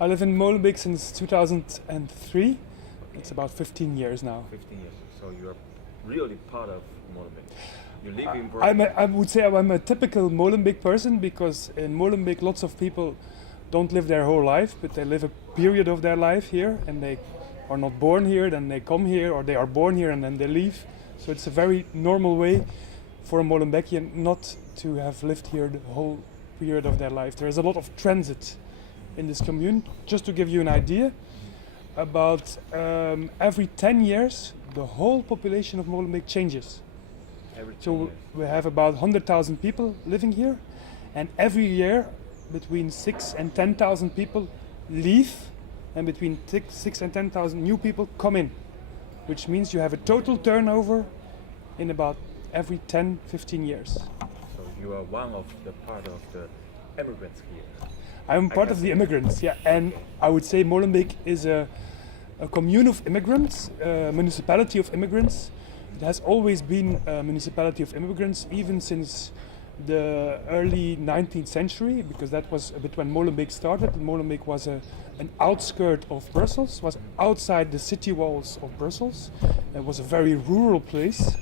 I live in Molenbeek since 2003. It's about 15 years now. 15 years. So you're really part of Molenbeek. You live in I would say I'm a typical Molenbeek person because in Molenbeek lots of people don't live their whole life, but they live a period of their life here and they are not born here, then they come here, or they are born here and then they leave. So it's a very normal way for a Molenbeekian not to have lived here the whole period of their life. There is a lot of transit in this commune. Just to give you an idea, about every 10 years, the whole population of Molenbeek changes. So we have about 100,000 people living here, and every year between 6 and 10,000 people leave, and between 6 and 10,000 new people come in, which means you have a total turnover in about every 10-15 years. So you are one of the part of the immigrants here. I'm part of the immigrants, yeah, and I would say Molenbeek is a commune of immigrants, a municipality of immigrants. It has always been a municipality of immigrants, even since the early 19th century, because that was a bit when Molenbeek started. Molenbeek was an outskirt of Brussels, was outside the city walls of Brussels. It was a very rural place.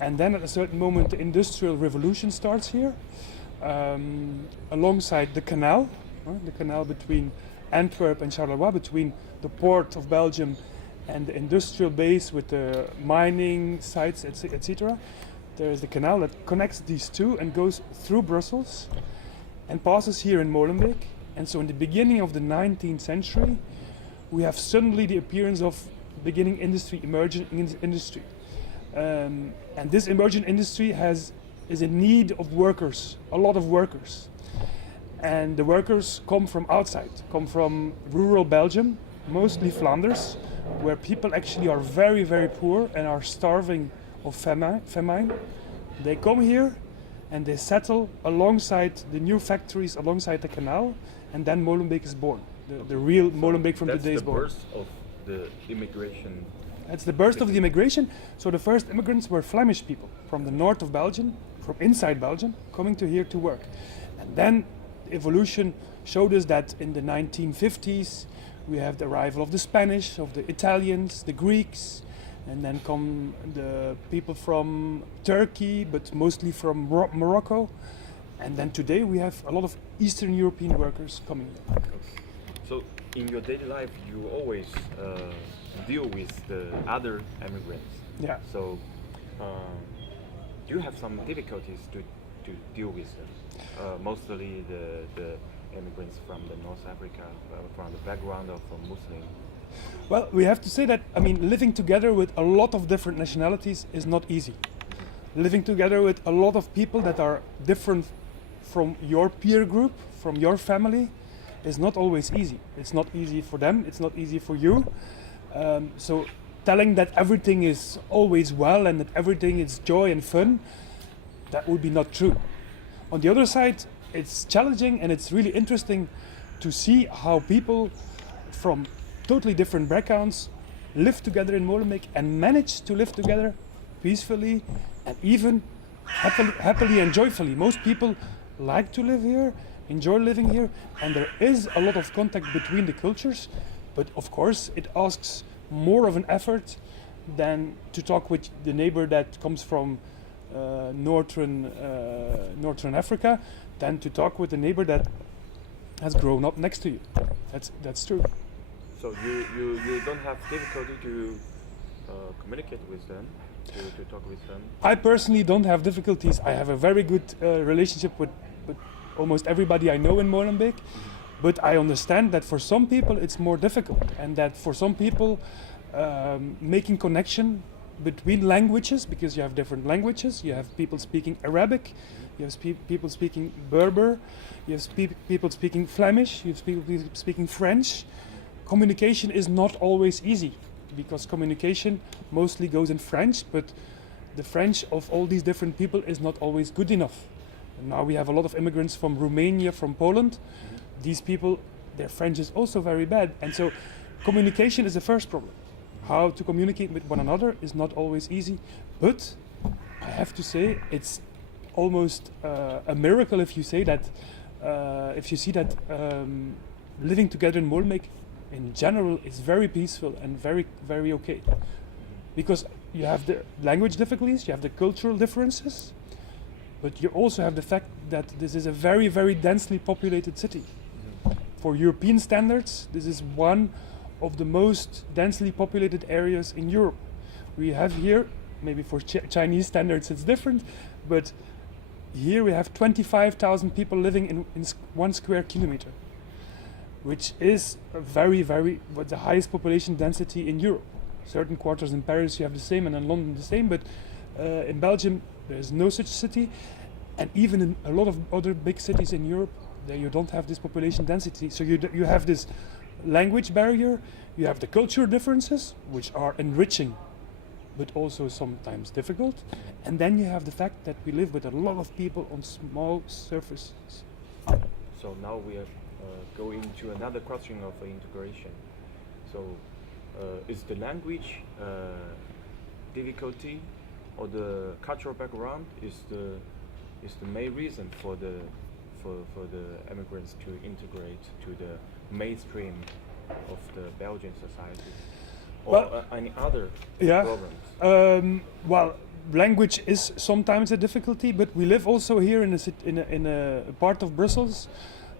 And then at a certain moment, the Industrial Revolution starts here, alongside the canal between Antwerp and Charleroi, between the port of Belgium and the industrial base with the mining sites, etc. There is the canal that connects these two and goes through Brussels and passes here in Molenbeek. And so in the beginning of the 19th century, we have suddenly the appearance of beginning industry, emerging industry. And this emerging industry is in need of workers, a lot of workers. And the workers come from outside, come from rural Belgium, mostly Flanders, where people actually are very, very poor and are starving of famine. They come here and they settle alongside the new factories, alongside the canal, and then Molenbeek is born. The real Molenbeek from today is born. That's the birth of the immigration. It's the birth of the immigration. So the first immigrants were Flemish people from the north of Belgium, from inside Belgium, coming to here to work. And then evolution showed us that in the 1950s we have the arrival of the Spanish, of the Italians, the Greeks, and then come the people from Turkey, but mostly from Morocco. And then today we have a lot of Eastern European workers coming here. So in your daily life you always deal with the other immigrants. Yeah. So do you have some difficulties to deal with them? Mostly the immigrants from the North Africa, from the background of a Muslim. Well, we have to say that, I mean, living together with a lot of different nationalities is not easy. Living together with a lot of people that are different from your peer group, from your family, is not always easy. It's not easy for them, it's not easy for you. So telling that everything is always well and that everything is joy and fun, that would be not true. On the other side, it's challenging and it's really interesting to see how people from totally different backgrounds live together in Molenbeek and manage to live together peacefully and even happily and joyfully. Most people like to live here, enjoy living here, and there is a lot of contact between the cultures, but of course it asks more of an effort than to talk with the neighbor that comes from northern Africa, than to talk with the neighbor that has grown up next to you. That's true. So you don't have difficulty to communicate with them, to talk with them? I personally don't have difficulties. I have a very good relationship with almost everybody I know in Molenbeek, but I understand that for some people it's more difficult, and that for some people making connection between languages, because you have different languages, you have people speaking Arabic, you have people speaking Berber, you have people speaking Flemish, you have people speaking French. Communication is not always easy, because communication mostly goes in French, but the French of all these different people is not always good enough. And now we have a lot of immigrants from Romania, from Poland. These people, their French is also very bad, and so communication is the first problem. How to communicate with one another is not always easy, but I have to say it's almost a miracle if you say that, if you see that living together in Molenbeek in general is very peaceful and very, very okay. Because you have the language difficulties, you have the cultural differences, but you also have the fact that this is a very, very densely populated city. For European standards, this is one of the most densely populated areas in Europe. We have here, maybe for Chinese standards it's different, but here we have 25,000 people living in 1 square kilometer, which is a very, very, the highest population density in Europe. Certain quarters in Paris you have the same, and in London the same, but in Belgium there is no such city, and even in a lot of other big cities in Europe, there you don't have this population density. So you have this language barrier, you have the cultural differences, which are enriching, but also sometimes difficult, and then you have the fact that we live with a lot of people on small surfaces. So now we are going to another question of integration. So is the language difficulty or the cultural background is the main reason for the immigrants to integrate to the mainstream of the Belgian society, or any other problems? Well, language is sometimes a difficulty, but we live also here in a part of Brussels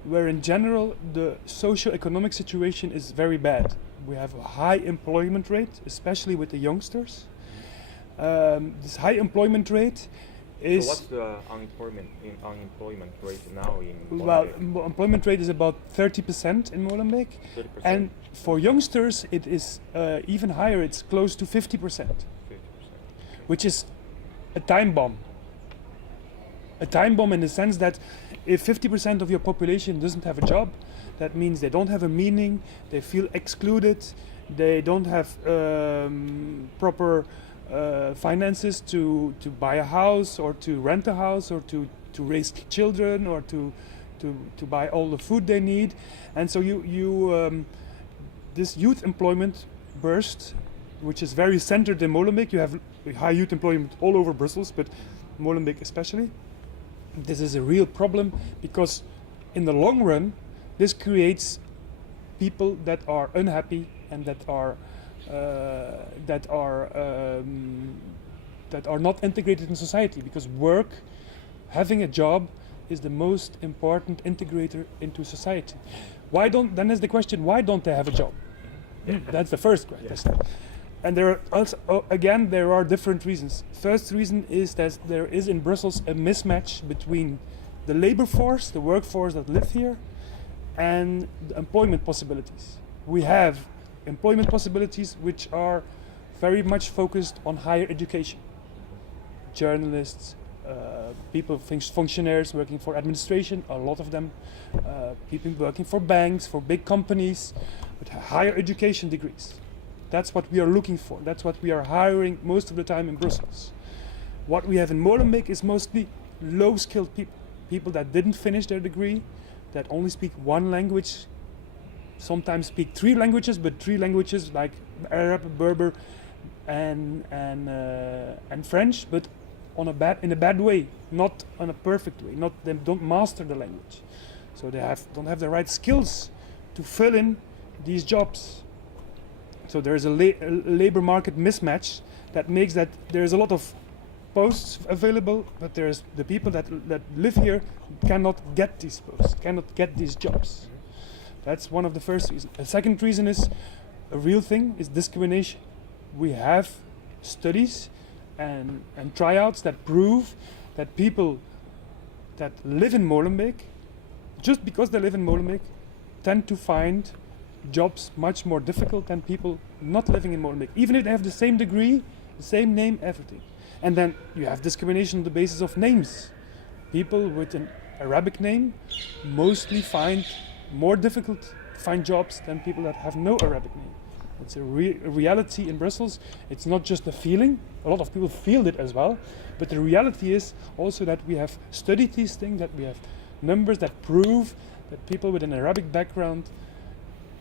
where in general the socio-economic situation is very bad. We have a high employment rate, especially with the youngsters. This high employment rate is... So what's the unemployment rate now in Molenbeek? Well, employment rate is about 30% in Molenbeek. 30%? And for youngsters it is even higher, it's close to 50%. 50%. Which is a time bomb. A time bomb in the sense that if 50% of your population doesn't have a job, that means they don't have a meaning, they feel excluded, they don't have proper finances to buy a house or to rent a house or to raise children or to buy all the food they need. And so this youth employment burst, which is very centered in Molenbeek. You have high youth employment all over Brussels, but Molenbeek especially. This is a real problem because in the long run, this creates people that are unhappy and that are not integrated in society, because work, having a job, is the most important integrator into society. Then is the question, why don't they have a job? That's the first question. And there are also, again, there are different reasons. First reason is that there is in Brussels a mismatch between the labor force, the workforce that live here, and the employment possibilities. We have employment possibilities which are very much focused on higher education. Journalists, people, functionaries working for administration, a lot of them, people working for banks, for big companies, with higher education degrees. That's what we are looking for. That's what we are hiring most of the time in Brussels. What we have in Molenbeek is mostly low-skilled people. People that didn't finish their degree, that only speak one language, sometimes speak 3 languages, but 3 languages like Arab, Berber, and French, but in a bad way, not in a perfect way. They don't master the language, so they don't have the right skills to fill in these jobs. So there is a labor market mismatch that makes that there is a lot of posts available, but there's the people that live here cannot get these posts, cannot get these jobs. That's one of the first reasons. The second reason is a real thing, is discrimination. We have studies and tryouts that prove that people that live in Molenbeek, just because they live in Molenbeek, tend to find jobs much more difficult than people not living in Molenbeek, even if they have the same degree, the same name, everything. And then you have discrimination on the basis of names. People with an Arabic name mostly find more difficult to find jobs than people that have no Arabic name. It's a reality in Brussels. It's not just a feeling. A lot of people feel it as well. But the reality is also that we have studied these things, that we have numbers that prove that people with an Arabic background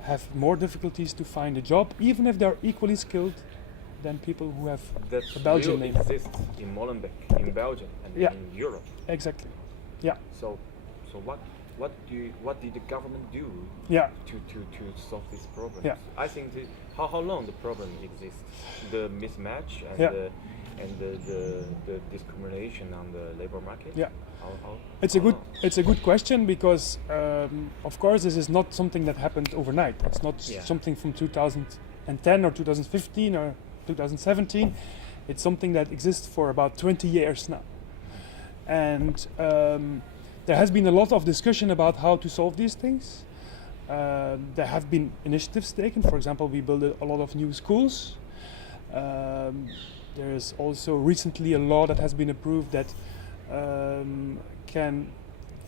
have more difficulties to find a job, even if they're equally skilled than people who have a Belgian name. That exists in Molenbeek, in Belgium, and in Europe. Exactly. Yeah. So what what did the government do Yeah. to solve this problem? Yeah. I think how long the problem exists, the mismatch and Yeah. the discrimination on the labor market. Yeah. How It's a good question because of course this is not something that happened overnight. It's not Yeah. something from 2010 or 2015 or 2017. It's something that exists for about 20 years now. And there has been a lot of discussion about how to solve these things. There have been initiatives taken. For example, we built a lot of new schools. There is also recently a law that has been approved that can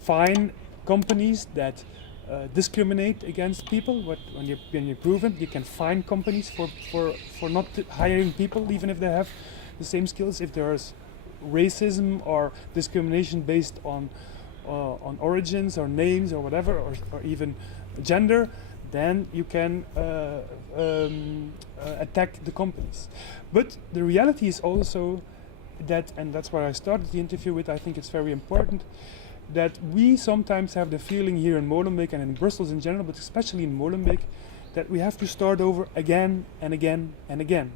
fine companies that discriminate against people. When you prove it, you can fine companies for not hiring people, even if they have the same skills. If there is racism or discrimination based on origins or names or whatever, or even gender, then you can attack the companies. But the reality is also that, and that's why I started the interview with, I think it's very important, that we sometimes have the feeling here in Molenbeek and in Brussels in general, but especially in Molenbeek, that we have to start over again and again and again.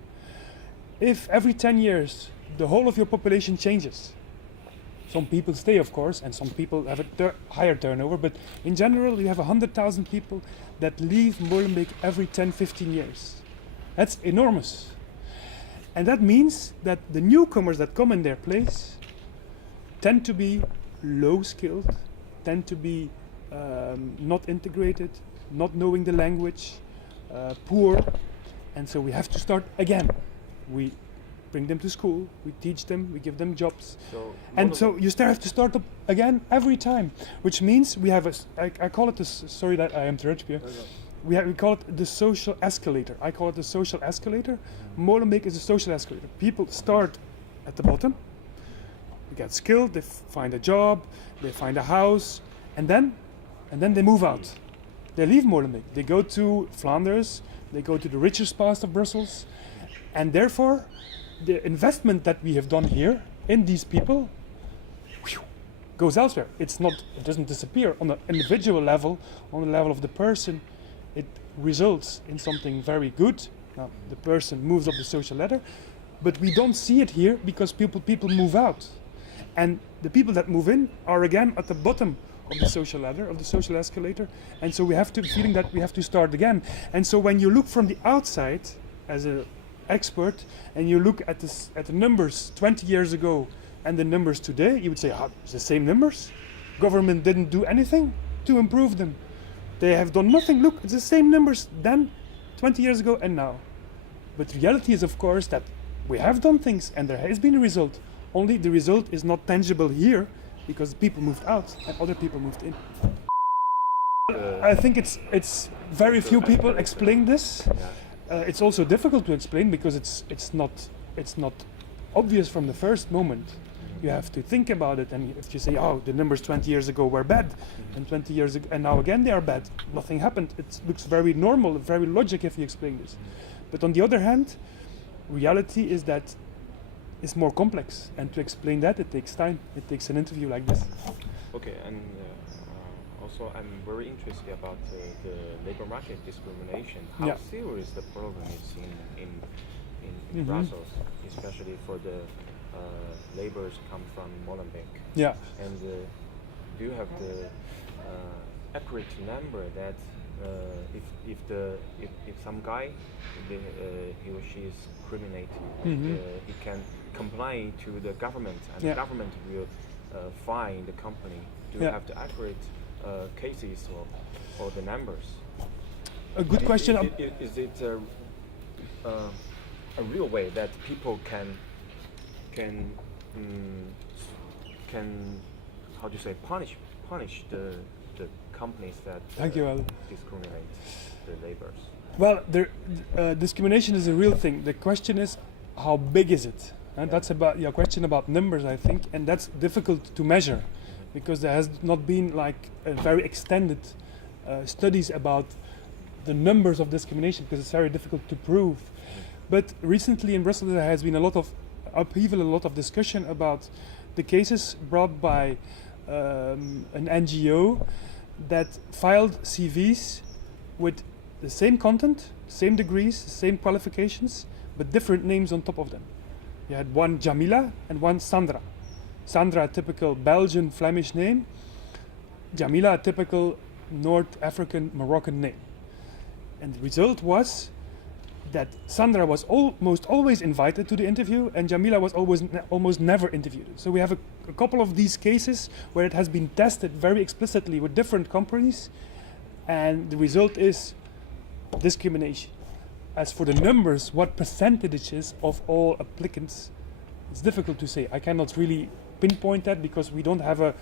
If every 10 years the whole of your population changes, some people stay of course, and some people have a higher turnover, but in general you have 100,000 people that leave Molenbeek every 10-15 years. That's enormous. And that means that the newcomers that come in their place tend to be low skilled, tend to be not integrated, not knowing the language, poor, and so we have to start again. We bring them to school, we teach them, we give them jobs, and so you still have to start up again every time, which means we have I call it this, sorry that I interrupt you, we call it the social escalator. I call it the social escalator. Molenbeek is a social escalator. People start at the bottom, they get skilled, they find a job, they find a house, and then they move out. They leave Molenbeek, they go to Flanders, they go to the richest part of Brussels, and therefore the investment that we have done here in these people goes elsewhere. It doesn't disappear. On an individual level, on the level of the person, it results in something very good. Now the person moves up the social ladder, but we don't see it here because people move out, and the people that move in are again at the bottom of the social ladder, of the social escalator, and so we have the feeling that we have to start again. And so when you look from the outside as an expert and you look at the numbers 20 years ago and the numbers today, you would say, it's the same numbers. Government didn't do anything to improve them. They have done nothing. Look, it's the same numbers then, 20 years ago and now. But reality is, of course, that we have done things and there has been a result. Only the result is not tangible here because people moved out and other people moved in. I think it's very few people explain this. It's also difficult to explain because it's not obvious from the first moment. You have to think about it, and if you say, oh, the numbers 20 years ago were bad, and 20 years ago, and now again they are bad, nothing happened. It looks very normal, very logic if you explain this. But on the other hand, reality is that it's more complex, and to explain that, it takes time. It takes an interview like this. Okay, and also I'm very interested about the labor market discrimination. How serious the problem is in Brussels, especially for the laborers come from Molenbeek. Yeah. And do you have the accurate number that if some guy he or she is criminating, he can comply to the government, and the government will fine the company? Do you have the accurate cases or the numbers? A good question. Is it a real way that people can how do you say punish the companies that discriminate the laborers? Well, discrimination is a real thing. The question is, how big is it? And that's about your question about numbers, I think, and that's difficult to measure because there has not been like a very extended studies about the numbers of discrimination because it's very difficult to prove. But recently in Brussels there has been a lot of upheaval, a lot of discussion about the cases brought by an NGO that filed CVs with the same content, same degrees, same qualifications, but different names on top of them. You had one Jamila and one Sandra. Sandra, a typical Belgian Flemish name. Jamila, a typical North African Moroccan name. And the result was that Sandra was almost always invited to the interview and Jamila was almost never interviewed. So we have a couple of these cases where it has been tested very explicitly with different companies, and the result is discrimination. As for the numbers, what percentages of all applicants, it's difficult to say. I cannot really pinpoint that because we don't have a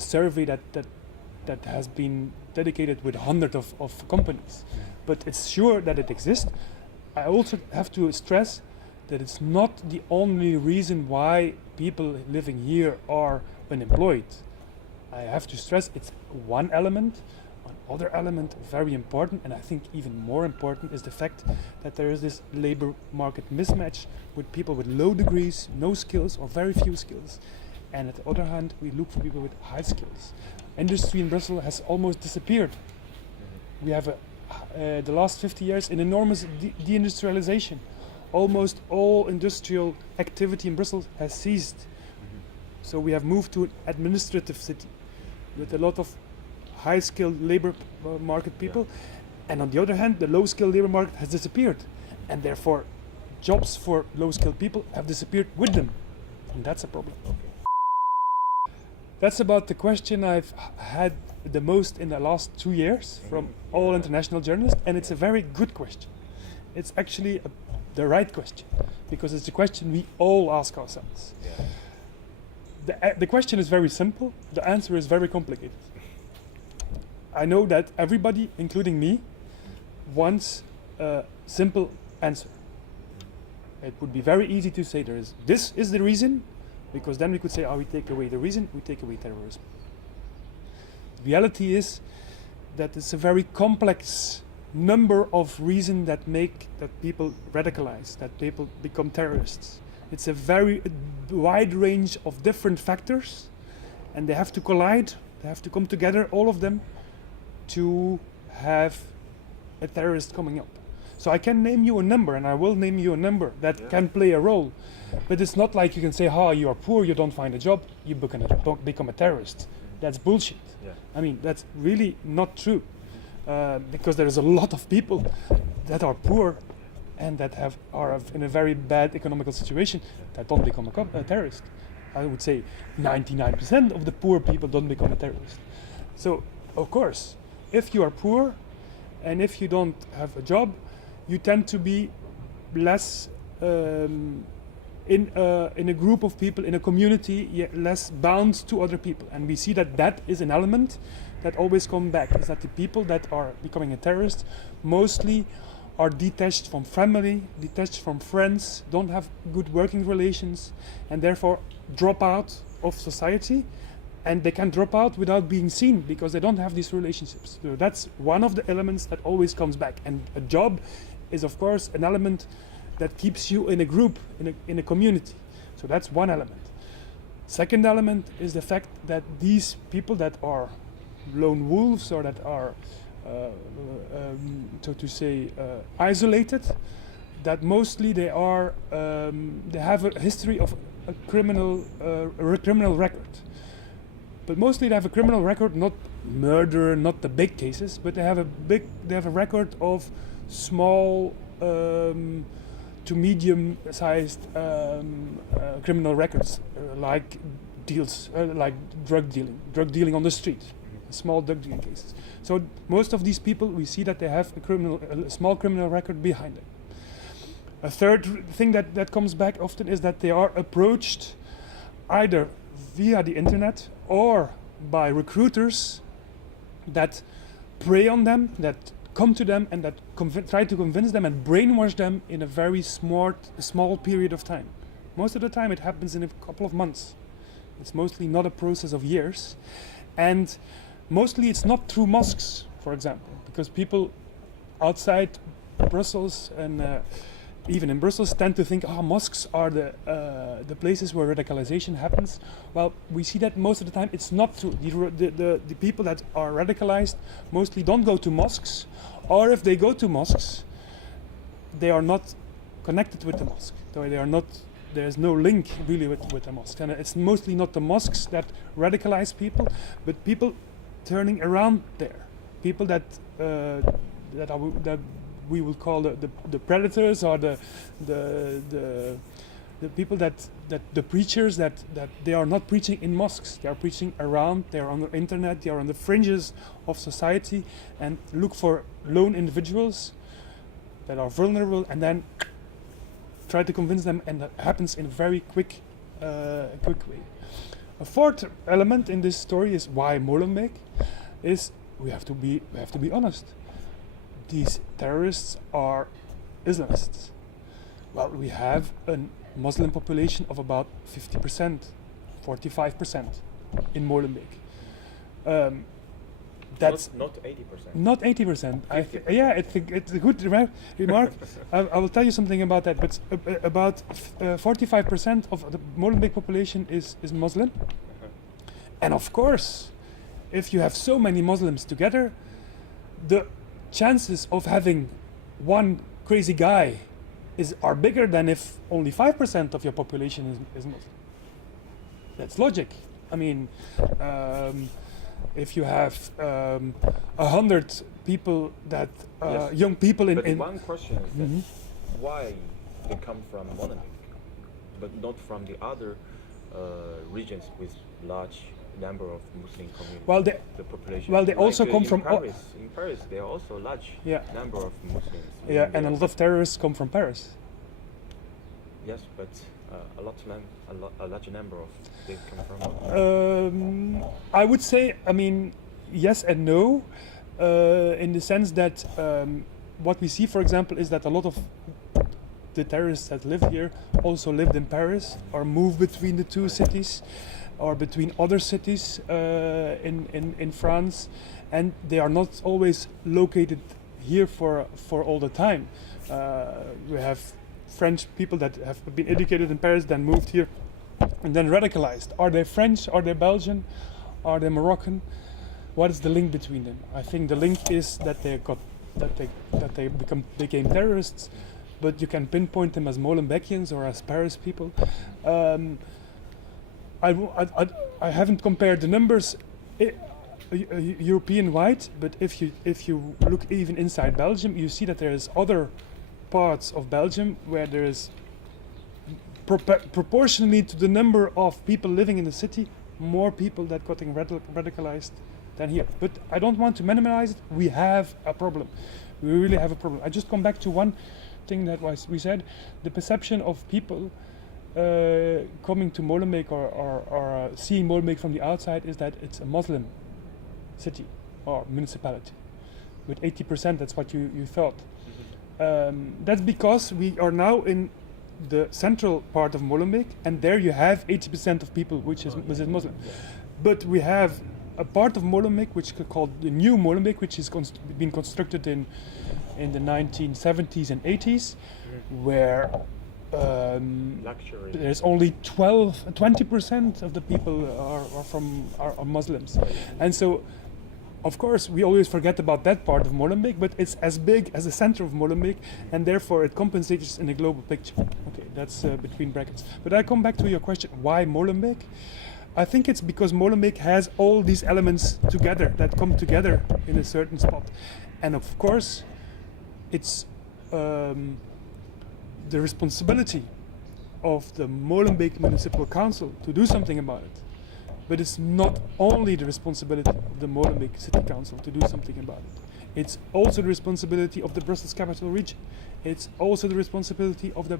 survey that has been dedicated with hundreds of companies. But it's sure that it exists. I also have to stress that it's not the only reason why people living here are unemployed. I have to stress it's one element. Another element, very important, and I think even more important, is the fact that there is this labor market mismatch with people with low degrees, no skills, or very few skills. And at the other hand, we look for people with high skills. Industry in Brussels has almost disappeared. We have the last 50 years an enormous deindustrialization. Almost all industrial activity in Brussels has ceased. So we have moved to an administrative city with a lot of high-skilled labor market people, and on the other hand, the low-skilled labor market has disappeared, and therefore jobs for low-skilled people have disappeared with them, and that's a problem. That's about the question I've had the most in the last 2 years from all international journalists, and it's a very good question. It's actually the right question, because it's a question we all ask ourselves. The question is very simple, the answer is very complicated. I know that everybody, including me, wants a simple answer. It would be very easy to say this is the reason, because then we could say, we take away the reason, we take away terrorism. The reality is that it's a very complex number of reasons that make that people radicalize, that people become terrorists. It's a very wide range of different factors, and they have to collide, they have to come together, all of them, to have a terrorist coming up. So I can name you a number, and I will name you a number that can play a role. But it's not like you can say, you are poor, you don't find a job, you become a terrorist. That's bullshit. I mean, that's really not true. Because there is a lot of people that are poor and that are in a very bad economical situation that don't become a terrorist. I would say 99% of the poor people don't become a terrorist. So, of course, if you are poor and if you don't have a job, you tend to be less in a group of people, in a community, less bound to other people. And we see that is an element that always comes back, is that the people that are becoming a terrorist mostly are detached from family, detached from friends, don't have good working relations, and therefore drop out of society. And they can drop out without being seen because they don't have these relationships. So that's one of the elements that always comes back. And a job is, of course, an element that keeps you in a group, in a community. So that's one element. Second element is the fact that these people that are lone wolves or that are, so to say, isolated, that mostly they have a history of a criminal record. But mostly they have a criminal record, not murder, not the big cases, but they have a record of small to medium-sized criminal records, like drug dealing on the street, small drug dealing cases. So most of these people, we see that they have a small criminal record behind them. A third thing that comes back often is that they are approached either via the internet or by recruiters that prey on them, that come to them and that try to convince them and brainwash them in a very small period of time. Most of the time it happens in a couple of months. It's mostly not a process of years. And mostly it's not through mosques, for example, because people outside Brussels and even in Brussels, tend to think, mosques are the places where radicalization happens. Well, we see that most of the time it's not true. The people that are radicalized mostly don't go to mosques, or if they go to mosques, they are not connected with the mosque. So they are not. There's no link really with the mosque, and it's mostly not the mosques that radicalize people, but people turning around there, people that we will call the predators, or the people that the preachers that they are not preaching in mosques. They are preaching around. They are on the internet. They are on the fringes of society, and look for lone individuals that are vulnerable, and then try to convince them, and that happens in a very quick way. A fourth element in this story is why Molenbeek is we have to be honest. These terrorists are Islamists. Well, we have a Muslim population of about 50%, 45% in Molenbeek. That's not 80%. Not 80%. It's a good remark. I will tell you something about that. But about 45% of the Molenbeek population is Muslim. And of course, if you have so many Muslims together, the chances of having one crazy guy are bigger than if only 5% of your population is Muslim. That's logic. I mean, if you have 100 people that Yes. young people But in one question is that why they come from Molenbeek, but not from the other regions with large number of Muslim communities? Well, the population. well, they also come in from Paris. In Paris, there are also large Yeah. number of Muslims. yeah, living and a there. lot of terrorists come from Paris. Yes, but a large number of they come from. I would say, I mean, yes and no, in the sense that what we see, for example, is that a lot of the terrorists that live here also lived in Paris or moved between the two cities or between other cities in France, and they are not always located here for all the time. We have French people that have been educated in Paris, then moved here, and then radicalized. Are they French? Are they Belgian? Are they Moroccan? What is the link between them? I think the link is that they became terrorists, but you can pinpoint them as Molenbeekians or as Paris people. I haven't compared the numbers European-wide, but if you look even inside Belgium, you see that there is other parts of Belgium where there is proportionally to the number of people living in the city, more people that getting radicalized than here. But I don't want to minimize it. We have a problem. We really have a problem. I just come back to one thing that we said: the perception of people coming to Molenbeek or seeing Molenbeek from the outside is that it's a Muslim city or municipality. With 80%, that's what you thought. That's because we are now in the central part of Molenbeek, and there you have 80% of people which is Muslim. But we have a part of Molenbeek which is called the New Molenbeek, which is been constructed in the 1970s and 80s, where there's only 20% of the people are Muslims, and so. Of course, we always forget about that part of Molenbeek, but it's as big as the center of Molenbeek, and therefore it compensates in a global picture. Okay, that's between brackets. But I come back to your question, why Molenbeek? I think it's because Molenbeek has all these elements together, that come together in a certain spot. And of course, it's the responsibility of the Molenbeek Municipal Council to do something about it. But it's not only the responsibility of the Molenbeek City Council to do something about it. It's also the responsibility of the Brussels Capital Region. It's also the responsibility of the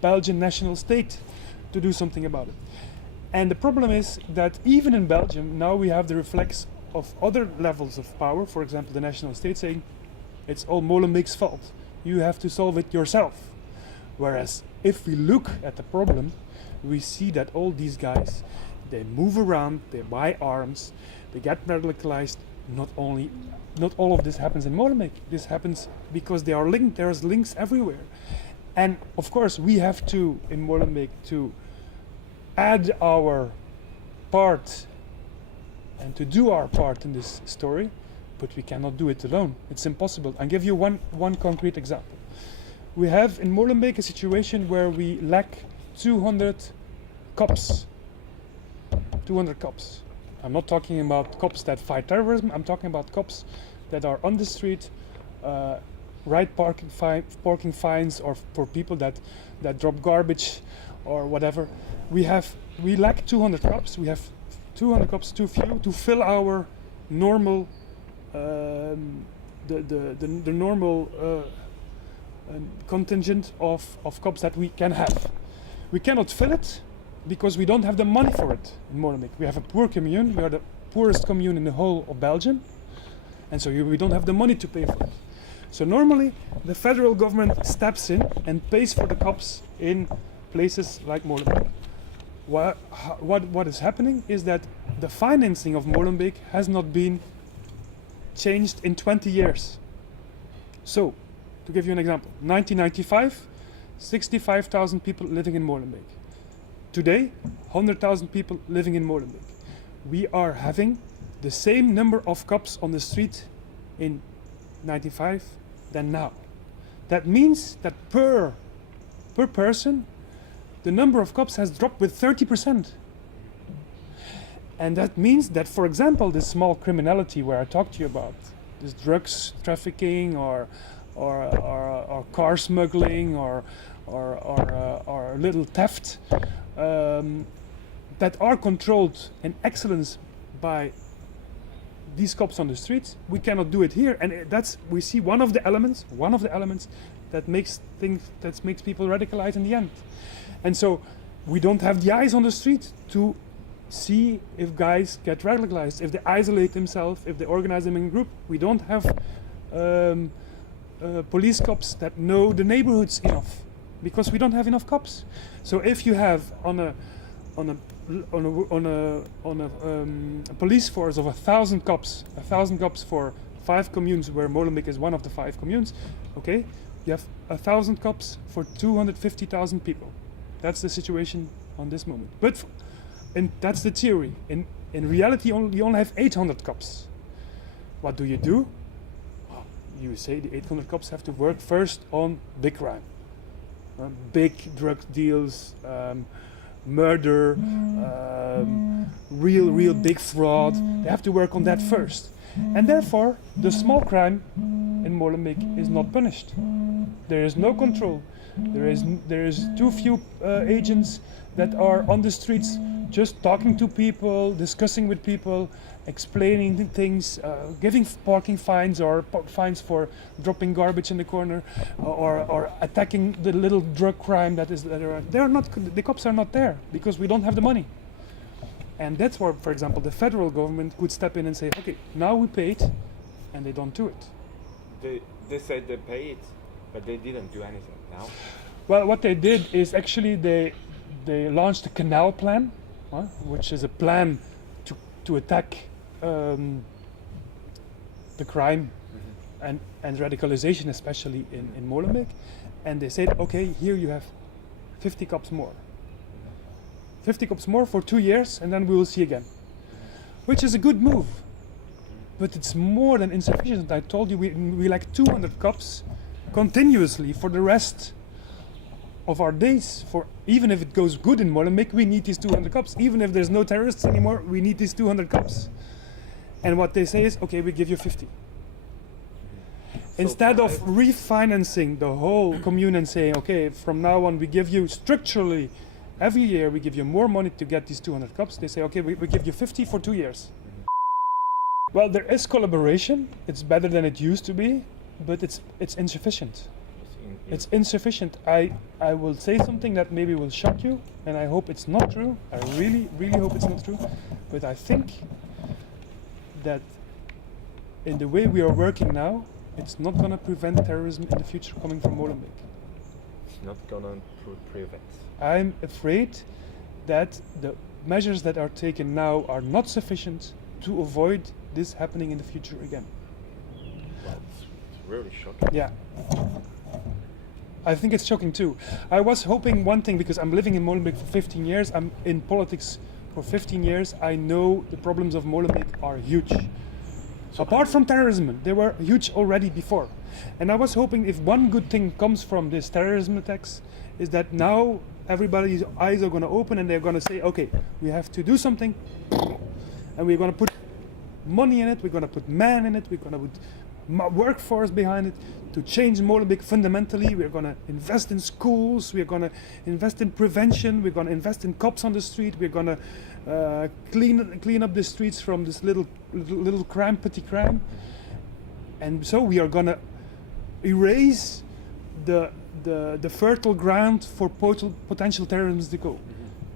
Belgian national state to do something about it. And the problem is that even in Belgium, now we have the reflex of other levels of power, for example, the national state saying, it's all Molenbeek's fault. You have to solve it yourself. Whereas if we look at the problem, we see that all these guys, they move around, they buy arms, they get radicalized. Not all of this happens in Molenbeek. This happens because they are linked. There's links everywhere, And of course, we have to, in Molenbeek, to add our part and to do our part in this story, but we cannot do it alone. It's impossible. I'll give you one concrete example. We have in Molenbeek a situation where we lack 200 cops. 200 cops. I'm not talking about cops that fight terrorism. I'm talking about cops that are on the street, write parking fines, or for people that drop garbage or whatever. We lack 200 cops. We have 200 cops too few to fill our normal the normal contingent of cops that we can have. We cannot fill it because we don't have the money for it in Molenbeek. We have a poor commune. We are the poorest commune in the whole of Belgium, and so we don't have the money to pay for it. So normally the federal government steps in and pays for the cops in places like Molenbeek. What is happening is that the financing of Molenbeek has not been changed in 20 years. So, to give you an example, 1995, 65,000 people living in Molenbeek. Today, 100,000 people living in Molenbeek. We are having the same number of cops on the street in 95 than now. That means that per person, the number of cops has dropped with 30%. And that means that, for example, this small criminality where I talked to you about, this drugs trafficking or car smuggling or little theft, that are controlled in excellence by these cops on the streets, we cannot do it here. And we see one of the elements that makes people radicalize in the end. And so we don't have the eyes on the street to see if guys get radicalized, if they isolate themselves, if they organize them in a group. We don't have police cops that know the neighborhoods enough, because we don't have enough cops. So if you have on a police force of 1,000 cops for 5 communes, where Molenbeek is one of the 5 communes, okay, you have 1,000 cops for 250,000 people. That's the situation on this moment. And that's the theory. In reality, you only have 800 cops. What do? Well, you say the 800 cops have to work first on big crime, big drug deals, murder, real big fraud. They have to work on that first, and therefore the small crime in Molenbeek is not punished. There is no control. There is too few agents that are on the streets, just talking to people, discussing with people, explaining things, giving parking fines or fines for dropping garbage in the corner, or attacking the little drug crime the cops are not there because we don't have the money. And that's where, for example, the federal government could step in and say, okay, now we pay it, and they don't do it. They said they pay it, but they didn't do anything now. Well, what they did is actually they launched a canal plan, which is a plan to attack the crime and radicalization, especially in Molenbeek. And they said, okay, here you have 50 cops more. 50 cops more for 2 years, and then we will see again. Which is a good move, but it's more than insufficient. I told you we like 200 cops continuously for the rest of our days. For even if it goes good in Molenbeek, we need these 200 cops. Even if there's no terrorists anymore, we need these 200 cops. And what they say is, okay, we give you 50. Instead of refinancing the whole commune and saying, okay, from now on we give you structurally, every year we give you more money to get these 200 cops, they say, okay, we give you 50 for 2 years. Well, there is collaboration. It's better than it used to be, but it's insufficient. It's insufficient. I will say something that maybe will shock you, and I hope it's not true. I really, really hope it's not true. But I think that in the way we are working now, it's not going to prevent terrorism in the future coming from Molenbeek. It's not going to prevent. I'm afraid that the measures that are taken now are not sufficient to avoid this happening in the future again. Well, it's really shocking. Yeah. I think it's shocking too. I was hoping one thing, because I'm living in Molenbeek for 15 years, I'm in politics for 15 years, I know the problems of Molenbeek are huge. Apart from terrorism, they were huge already before. And I was hoping if one good thing comes from this terrorism attacks, is that now everybody's eyes are going to open and they're going to say, okay, we have to do something, and we're going to put money in it, we're going to put man in it, we're going to put workforce behind it to change Molenbeek fundamentally. We're going to invest in schools, we're going to invest in prevention, we're going to invest in cops on the street, we're going to clean up the streets from this little crime, petty crime. And so we are going to erase the fertile ground for potential terrorism to go.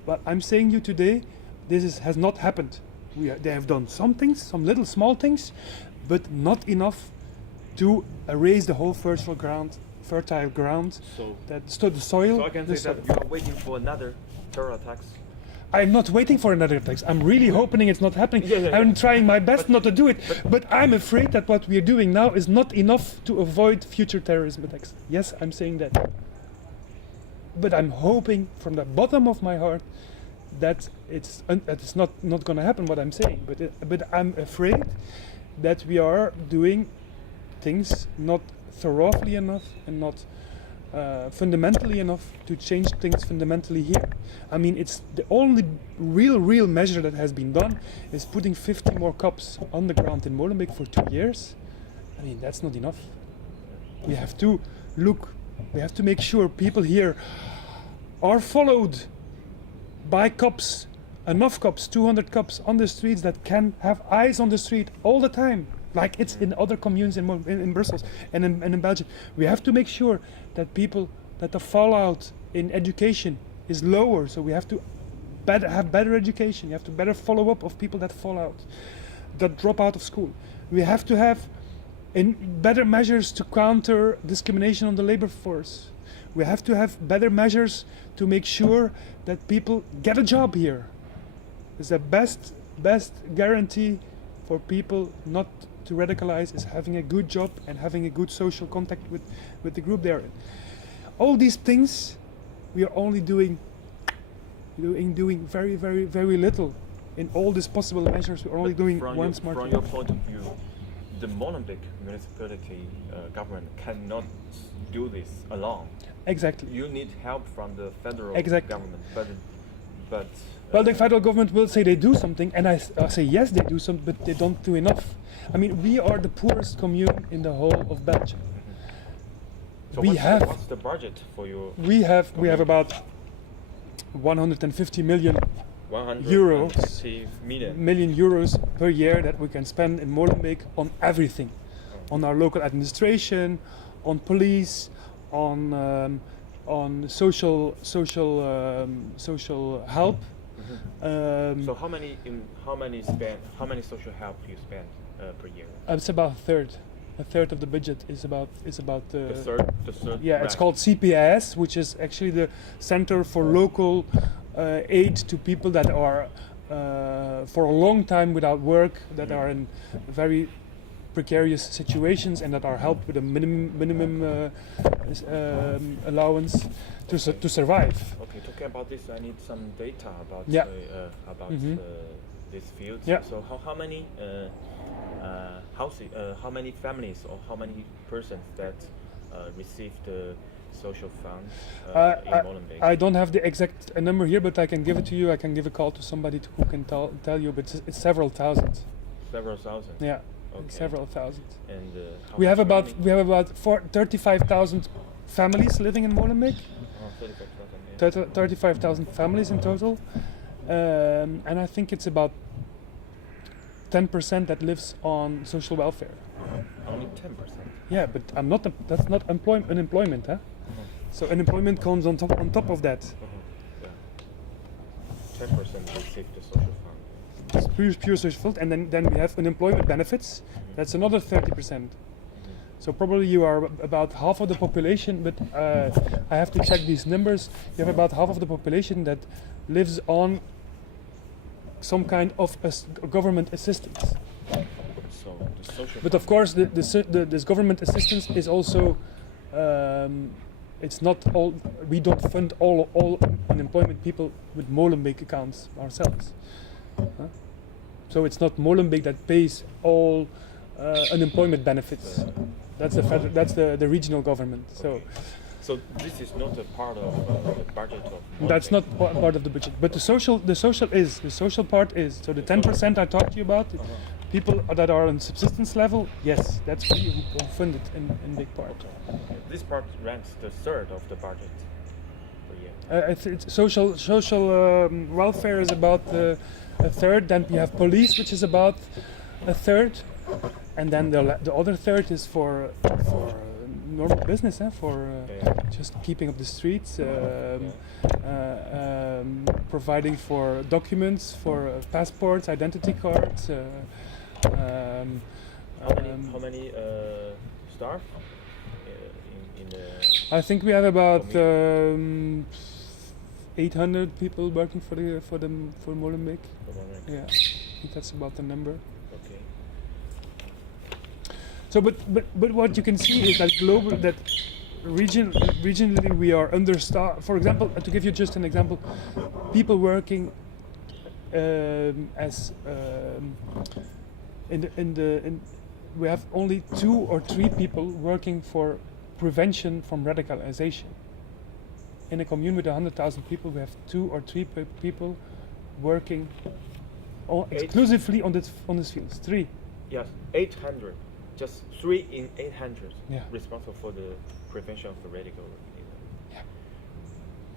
But I'm saying you today, has not happened. They have done some things, some little small things, but not enough to erase the whole fertile ground. So That's the soil. So I can say that you are waiting for another terror attacks. I'm not waiting for another attack. I'm really hoping it's not happening. Yeah. I'm trying my best not to do it. But I'm afraid that what we're doing now is not enough to avoid future terrorism attacks. Yes, I'm saying that. But I'm hoping from the bottom of my heart that it's not going to happen, what I'm saying. But I'm afraid that we are doing things not thoroughly enough and not fundamentally enough to change things fundamentally here. I mean, it's the only real measure that has been done is putting 50 more cops on the ground in Molenbeek for 2 years. I mean, that's not enough. We have to make sure people here are followed by cops, enough cops, 200 cops on the streets that can have eyes on the street all the time, like it's in other communes in Brussels and in Belgium. We have to make sure that the fallout in education is lower, so we have to have better education. You have to better follow up of people that fall out, that drop out of school. We have to have better measures to counter discrimination on the labor force. We have to have better measures to make sure that people get a job here. It's the best guarantee for people not to radicalize is having a good job and having a good social contact with the group they're in. All these things we are only doing very, very, very little. In all these possible measures, we're only doing one smart From thing. your point of view, the Molenbeek municipality government cannot do this alone. Exactly. You need help from the federal Exactly. government, but Well, the federal government will say they do something, and I say yes, they do something, but they don't do enough. I mean, we are the poorest commune in the whole of Belgium. so what's the budget for your We have about 150 million euros 150 million euros per year that we can spend in Molenbeek on everything, on our local administration, on police, on social help. So how many social help do you spend per year? It's about a third of the budget is about The third. yeah, it's called CPIS, which is actually the Center for Local Aid to people that are for a long time without work, that are in very precarious situations, and that are helped with a minimum allowance to survive. Okay, talking about this, I need some data about Yeah. This field. Yeah. So how many how many families or how many persons that receive the social fund in Molenbeek? I don't have the exact number here, but I can give it to you. I can give a call to somebody who can tell you, but it's several thousand. Several thousand. Yeah, Okay. several thousand. And how We have much about money? 35,000 families living in Molenbeek. 35,000. Yeah. 35,000 families in total, and I think it's about 10% that lives on social welfare. Only 10%. Yeah, but that's not unemployment, huh? So unemployment comes on top of that. Yeah. 10% receive the social fund. It's pure social fund, and then we have unemployment benefits. That's another 30%. So probably you are about half of the population, but I have to check these numbers. You have about half of the population that lives on some kind of government assistance. So the social But of course, this government assistance is also it's not all. We don't fund all unemployment people with Molenbeek accounts ourselves. Huh? So it's not Molenbeek that pays all unemployment benefits. That's the regional government. So. So this is not a part of the budget of Molenbeek. That's not part of the budget, but the social part is. So the 10% I talked to you about, people that are on subsistence level, yes, that's we who fund it in big part. This part ranks the third of the budget per year. It's social welfare is about a third. Then we have police, which is about a third, and then the other third is for normal business, for just keeping up the streets, providing for documents, for passports, identity cards. How many staff in the? I think we have about 800 people working for Molenbeek. Yeah, I think that's about the number. Okay. So, but what you can see is that regionally we are understaffed. For example, to give you just an example, people working we have only 2 or 3 people working for prevention from radicalization. In a commune with 100,000 people, we have 2 or 3 people working exclusively on this field. 3. Yes, 800. Just 3 in 800 Yeah. responsible for the prevention of the radical. Yeah.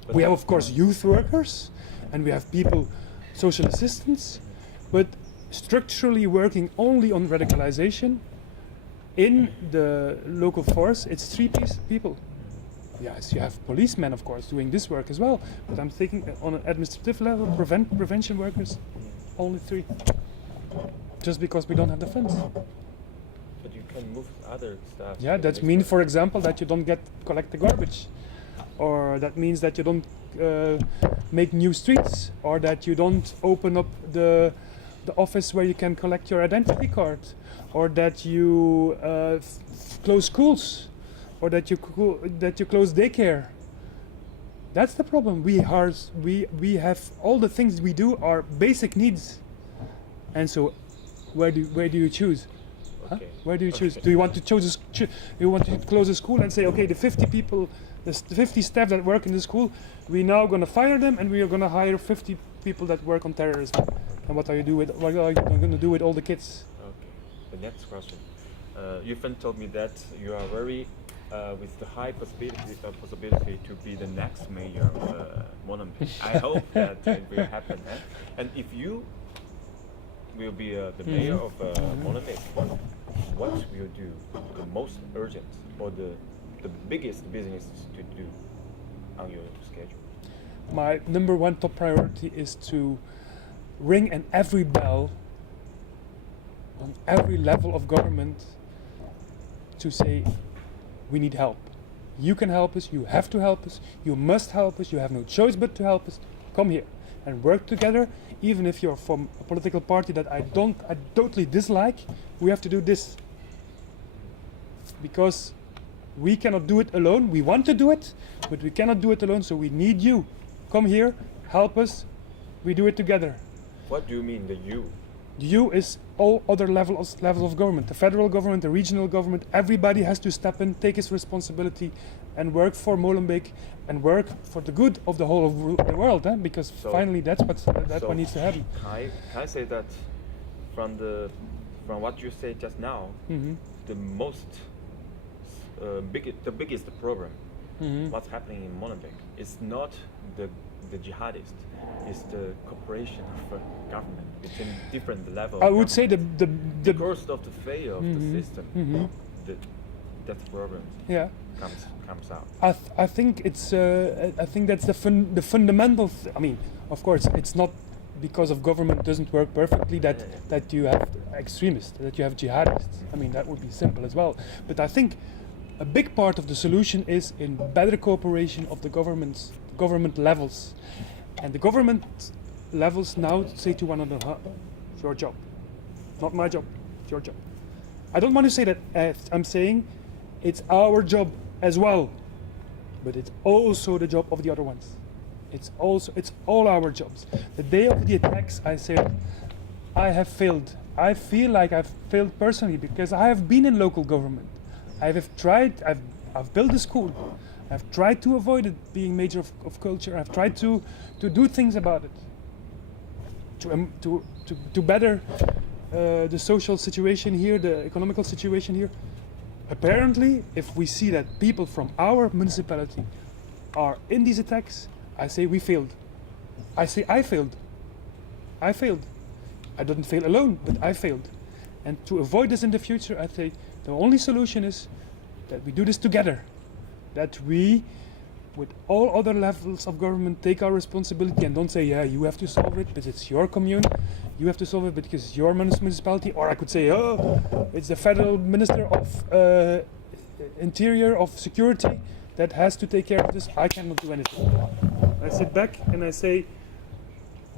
But We have, of course, youth workers, and we have people, social assistants, but structurally working only on radicalization in the local force, it's 3 people. Yes, you have policemen, of course, doing this work as well, but I'm thinking on an administrative level, prevention workers, only 3. Just because we don't have the funds. But you can move other stuff. Yeah, that means, for example, that you don't collect the garbage, or that means that you don't make new streets, or that you don't open up the office where you can collect your identity card, or that you close schools, or that you close daycare. That's the problem. We have all the things we do are basic needs, and so where do you choose? Huh? Okay. Where do you choose? Do you want to close a school and say, okay, the 50 people, the 50 staff that work in the school, we're now going to fire them and we are going to hire 50 people that work on terrorism? And what are you going to do with all the kids? Okay. The next question. Yufan told me that you are very with the high possibility to be the next mayor of Molenbeek. I hope that it will happen. And if you will be the mayor of Molenbeek, what will you do the most urgent or the biggest business to do on your schedule? My number 1 top priority is to ring in every bell on every level of government to say, we need help. You can help us, you have to help us, you must help us, you have no choice but to help us. Come here and work together, even if you're from a political party that I totally dislike. We have to do this. Because we cannot do it alone. We want to do it, but we cannot do it alone, so we need you. Come here, help us, we do it together. What do you mean, the you? The you is all other levels of government. The federal government, the regional government, everybody has to step in, take his responsibility and work for Molenbeek and work for the good of the whole of the world, because finally that's what needs to happen. Can I say that from what you said just now, the biggest problem, what's happening in Molenbeek, is not the jihadists, it's the cooperation of government between different levels. I would say the because of the failure of the system, that problem comes out. I think it's I think that's the fundamental. I mean, of course, it's not because of government doesn't work perfectly that you have extremists, that you have jihadists. I mean, that would be simple as well. But I think a big part of the solution is in better cooperation of the government levels, and the government levels now say to one another, it's your job, not my job, it's your job. I don't want to say that I'm saying it's our job as well. but it's also the job of the other ones. It's all our jobs. The day of the attacks, I said, I have failed. I feel like I've failed personally because I have been in local government. I've built a school. I've tried to avoid it being major of culture. I've tried to do things about it. To better the social situation here, the economical situation here. Apparently, if we see that people from our municipality are in these attacks, I say we failed. I say I failed. I failed. I didn't fail alone, but I failed. And to avoid this in the future, I think the only solution is that we do this together. That we, with all other levels of government, take our responsibility and don't say, yeah, you have to solve it, but it's your commune. You have to solve it because it's your municipality. Or I could say, oh, it's the federal minister of interior, of security, that has to take care of this. I cannot do anything. I sit back and I say,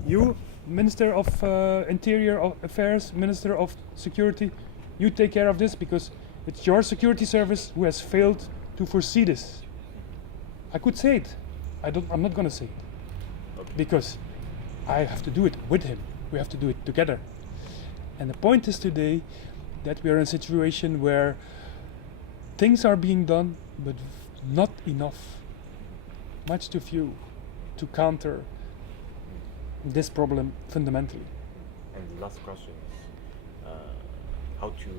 you, Minister of Interior Affairs, Minister of Security, you take care of this because it's your security service who has failed to foresee this. I could say it. I'm not going to say it. Okay. Because I have to do it with him. We have to do it together. And the point is today that we are in a situation where things are being done, but not enough. Much too few to counter this problem fundamentally. And the last question is how to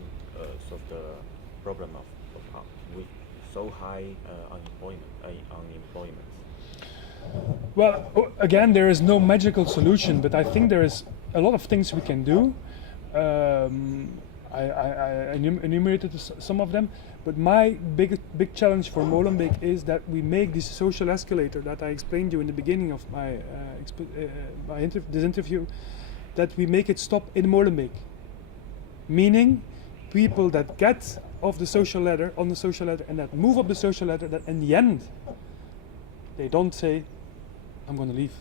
solve the problem of with so high unemployment. Well, again, there is no magical solution, but I think there is a lot of things we can do. I enumerated some of them, but my big challenge for Molenbeek is that we make this social escalator that I explained you in the beginning of my this interview, that we make it stop in Molenbeek. Meaning, people that get on the social ladder, and that move up the social ladder, that in the end, they don't say, I'm going to leave.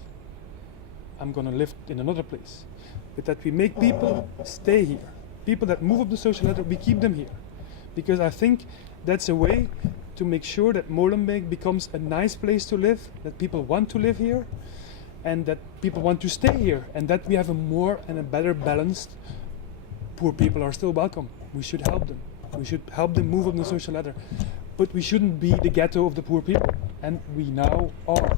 I'm going to live in another place. But that we make people stay here. People that move up the social ladder, we keep them here. Because I think that's a way to make sure that Molenbeek becomes a nice place to live, that people want to live here, and that people want to stay here, and that we have a more and a better balanced. Poor people are still welcome. We should help them. We should help them move up the social ladder. But we shouldn't be the ghetto of the poor people. And we now are.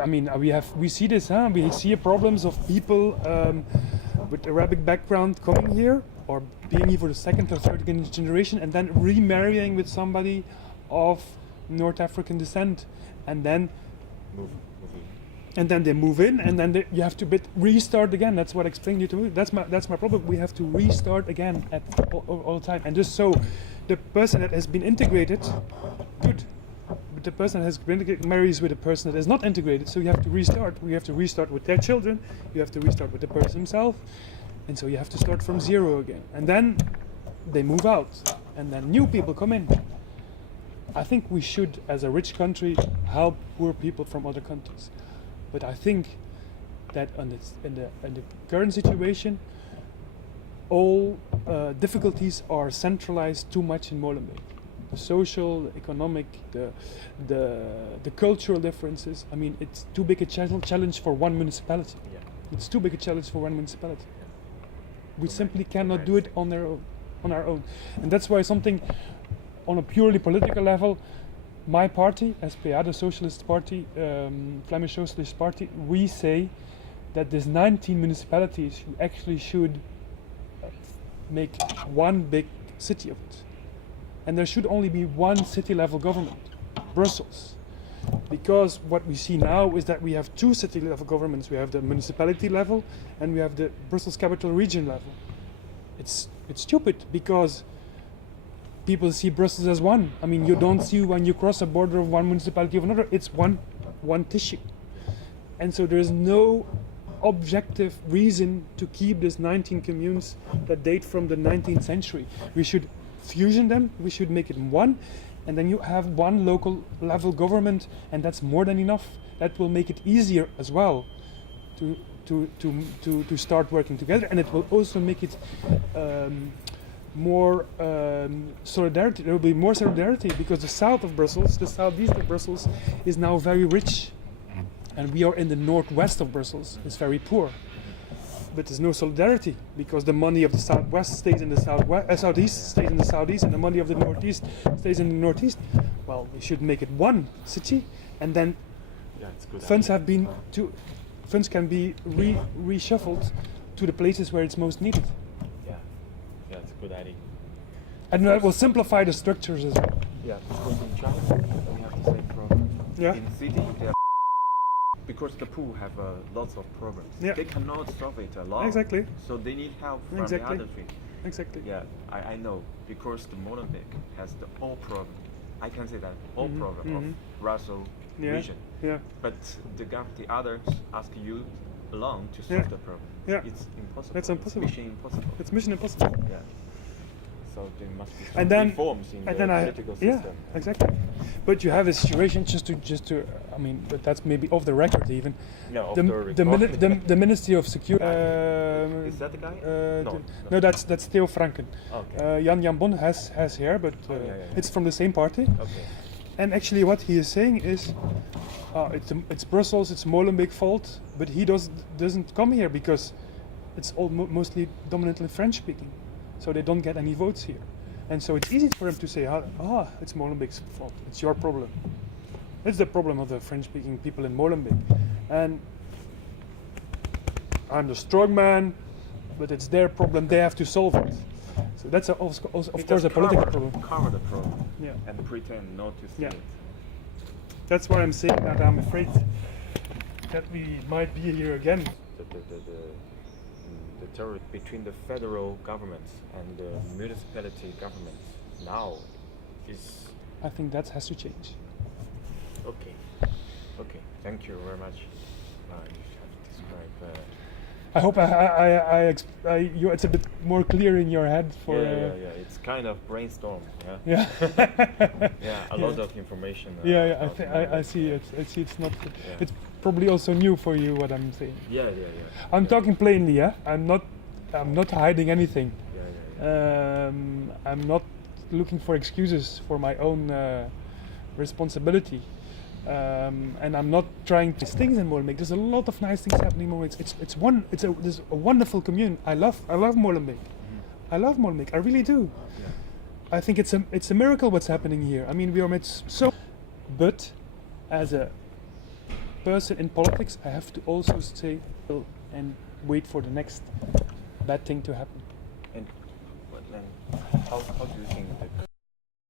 I mean, we see this, huh? We see problems of people with Arabic background coming here, or being here for the second or third generation, and then remarrying with somebody of North African descent, and then they move in, and then you have to restart again. That's what I explained to you. That's my problem. We have to restart again all the time, and just so the person that has been integrated, good. But the person that has been integrated marries with a person that is not integrated, so you have to restart. We have to restart with their children. You have to restart with the person himself, and so you have to start from zero again. And then they move out, and then new people come in. I think we should, as a rich country, help poor people from other countries. But I think that in the current situation, all difficulties are centralized too much in Molenbeek. The social, the economic, the cultural differences. I mean, it's too big a challenge for one municipality. Yeah. It's too big a challenge for one municipality. Yeah. We simply cannot do it on our own, and that's why something on a purely political level. My party, SPA, the Socialist Party, Flemish Socialist Party, we say that these 19 municipalities actually should make one big city of it. And there should only be one city level government, Brussels. Because what we see now is that we have two city level governments. We have the municipality level and we have the Brussels capital region level. It's stupid because people see Brussels as one. I mean, you don't see when you cross a border of one municipality of another, it's one tissue. And so there's no objective reason to keep these 19 communes that date from the 19th century. We should fusion them, we should make it one, and then you have one local level government, and that's more than enough. That will make it easier as well to start working together, and it will also make it more solidarity. There will be more solidarity because the south of Brussels, the southeast of Brussels, is now very rich, and we are in the northwest of Brussels. It's very poor. But there's no solidarity because the money of the southwest stays in the southeast stays in the southeast, and the money of the northeast stays in the northeast. Well, we should make it one city, and then it's good. funds can be reshuffled to the places where it's most needed. Yeah, it's a good idea. And that will simplify the structures as well. Yeah, because in China we have the same problem. Yeah. In city, because the pool have lots of problems. Yeah. They cannot solve it alone. Exactly. So they need help from Exactly. the other three. Exactly. Yeah, I know because the Molenbeek has the all problem. I can say that all problem of Russell Yeah. region. Yeah. But the others ask you alone to solve Yeah. the problem. Yeah. It's impossible. That's impossible. It's mission impossible. It's mission impossible. Yeah. So there must be some And then, reforms in the and then political system. yeah, exactly. But you have a situation just to I mean, but that's maybe off the record even. Yeah, off The, the the, record. the Ministry of Security. Is that the guy? No, that's Theo Franken. Okay. Jan Jambon has here, but yeah. it's from the same party. Okay. And actually, what he is saying is, it's Brussels, it's Molenbeek fault, but he doesn't come here because it's all mostly dominantly French speaking, so they don't get any votes here, and so it's easy for him to say, it's Molenbeek's fault, it's your problem. It's the problem of the French speaking people in Molenbeek, and I'm the strong man, but it's their problem, they have to solve it. So that's of course a political problem. Cover the problem. Yeah. And pretend not to see Yeah. it. That's why I'm saying that I'm afraid that we might be here again. The terror between the federal governments and the municipality governments now is I think that has to change. okay. Okay. Thank you very much. You have described. I hope it's a bit more clear in your head for. Yeah. It's kind of brainstorm. Yeah. Yeah. Yeah. A lot of information. I see it. It's not. It's probably also new for you what I'm saying. Yeah. I'm talking plainly. Yeah. I'm not hiding anything. Yeah. I'm not looking for excuses for my own responsibility. And I'm not trying to things in Molenbeek. There's a lot of nice things happening in Molenbeek. There's a wonderful commune. I love Molenbeek. I love Molenbeek. I really do. Yeah. I think it's a miracle what's happening here. I mean, we are made so. But as a person in politics, I have to also stay still and wait for the next bad thing to happen. And how do you think that